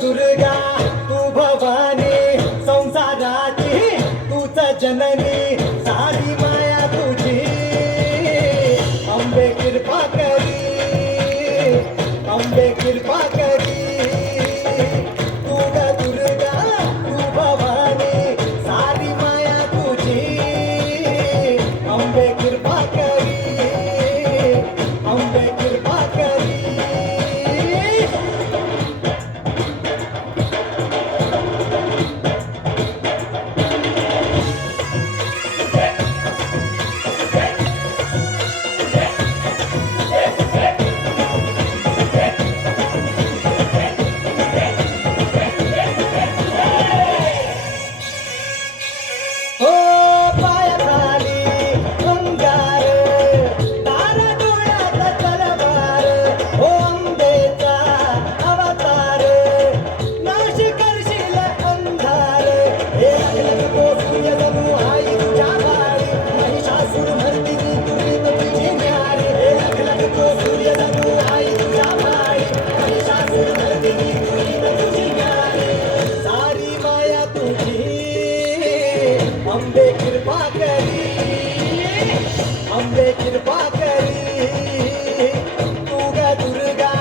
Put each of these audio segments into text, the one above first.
दुर्गा तू भवानी संसाराची तूच जननी सारी माया तुझी अंबे कृपा करी अंबे कृपा करी तू ग दुर्गा तू भवानी सारी माया तुझी अंबे कृपा करी अंबे कृपा करी अंबे कृपा करी अंबे कृपा करी तू ग दुर्गा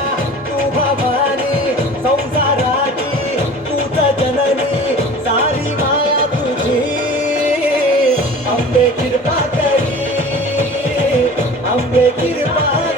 तू भवानी संसाराची तूच जननी सारी माया तुझी अंबे कृपा करी अंबे कृपा